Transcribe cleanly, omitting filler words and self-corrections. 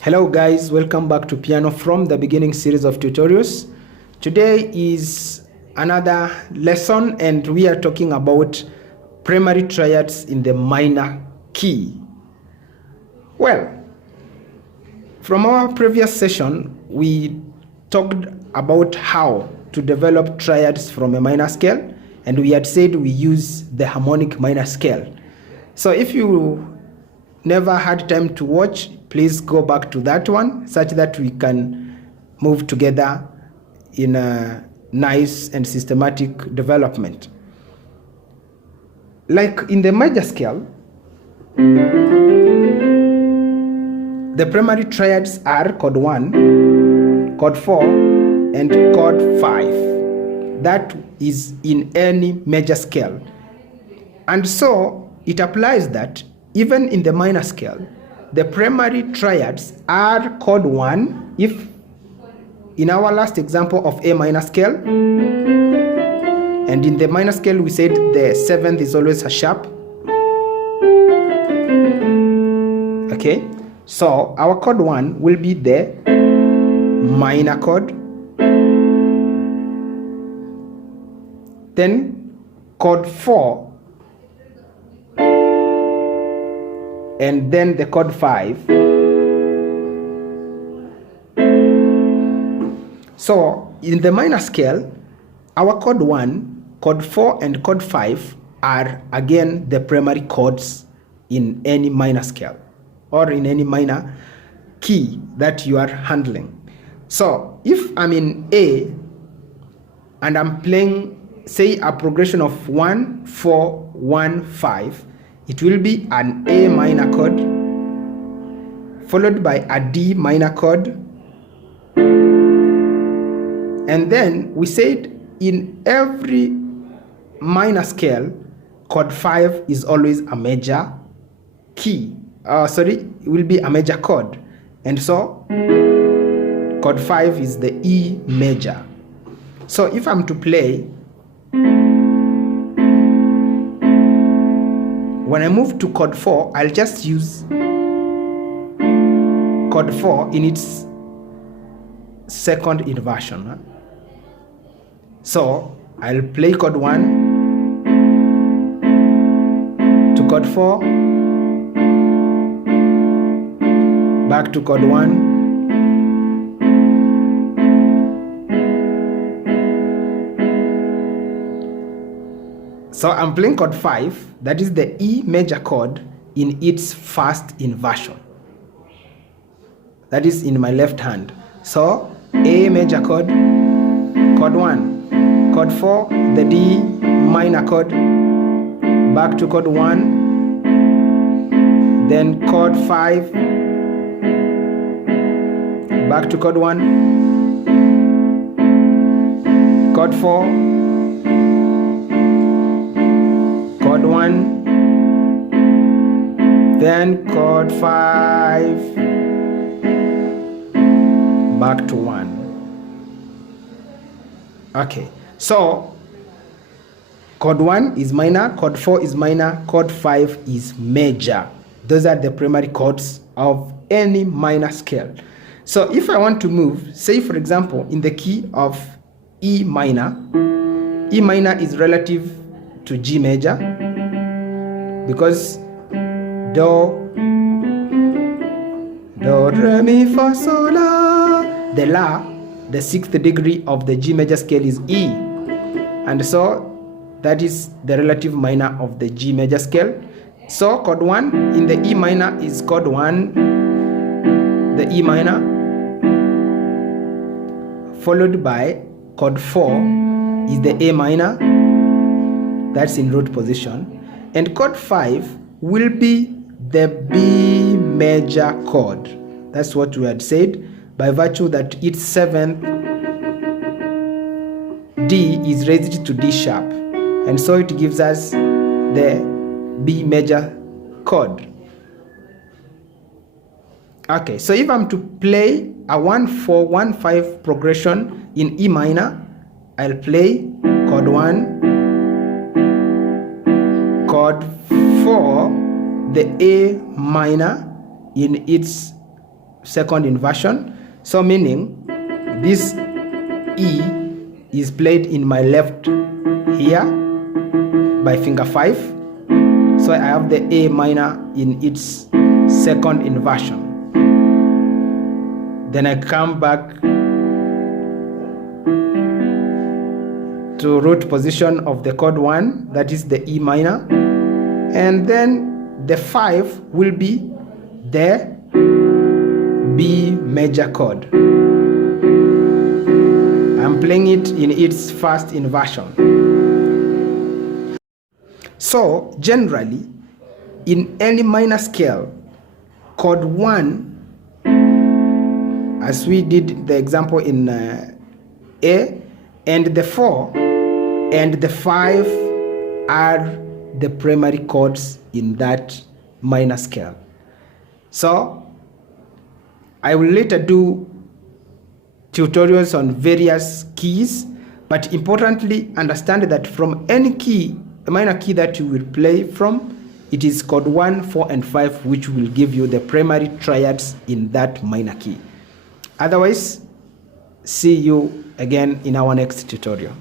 Hello guys, welcome back to Piano from the Beginning series of tutorials. Today is another lesson and we are talking about primary triads in the minor key. Well, from our previous session, we talked about how to develop triads from a minor scale, and we had said we use the harmonic minor scale. So if you never had time to watch, please go back to that one such that we can move together in a nice and systematic development. Like in the major scale, the primary triads are chord 1, chord 4, and chord 5. That is in any major scale. And so it applies that even in the minor scale, the primary triads are chord 1 if in our last example of A minor scale, and in the minor scale we said the 7th is always a sharp. Okay, so our chord 1 will be the minor chord, then chord 4, and then the chord 5. So in the minor scale, our chord 1, chord 4, and chord 5 are again the primary chords in any minor scale or in any minor key that you are handling. So if I'm in A and I'm playing, say, a progression of 1, 4, 1, 5, it will be an A minor chord followed by a D minor chord, and then we said in every minor scale chord 5 is always a major key. It will be a major chord, and so chord 5 is the E major. So if I'm to play, when I move to chord 4, I'll just use chord 4 in its second inversion. So I'll play chord 1 to chord 4, back to chord 1, so I'm playing chord 5, that is the E major chord in its first inversion. That is in my left hand. So A major chord, chord 1, chord 4, the D minor chord, back to chord 1, then chord 5, back to chord 1, chord 4, chord 1, then chord 5, back to 1. Okay, so chord 1 is minor, chord 4 is minor, chord 5 is major. Those are the primary chords of any minor scale. So if I want to move, say for example in the key of E minor is relative to G major because do, re, mi, fa, sol, la. The la, the 6th degree of the G major scale, is E, and so that is the relative minor of the G major scale. So chord 1 in the E minor is chord 1, the E minor, followed by chord 4 is the A minor, that's in root position, and chord 5 will be the B major chord. That's what we had said, by virtue that its 7th D is raised to D sharp, and so it gives us the B major chord. Okay, so if I'm to play a 1-4, 1-5 progression in E minor, I'll play chord 1, chord 4, the A minor in its second inversion. So meaning this E is played in my left here by finger 5. So I have the A minor in its second inversion. Then I come back to root position of the chord 1, that is the E minor, and then the 5 will be the B major chord. I'm playing it in its first inversion. So generally, in any minor scale, chord 1, as we did the example in A, and the 4 and the 5 are the primary chords in that minor scale. So I will later do tutorials on various keys, but importantly understand that from any key, a minor key that you will play from, it is chord 1, 4 and 5 which will give you the primary triads in that minor key. Otherwise, see you again in our next tutorial.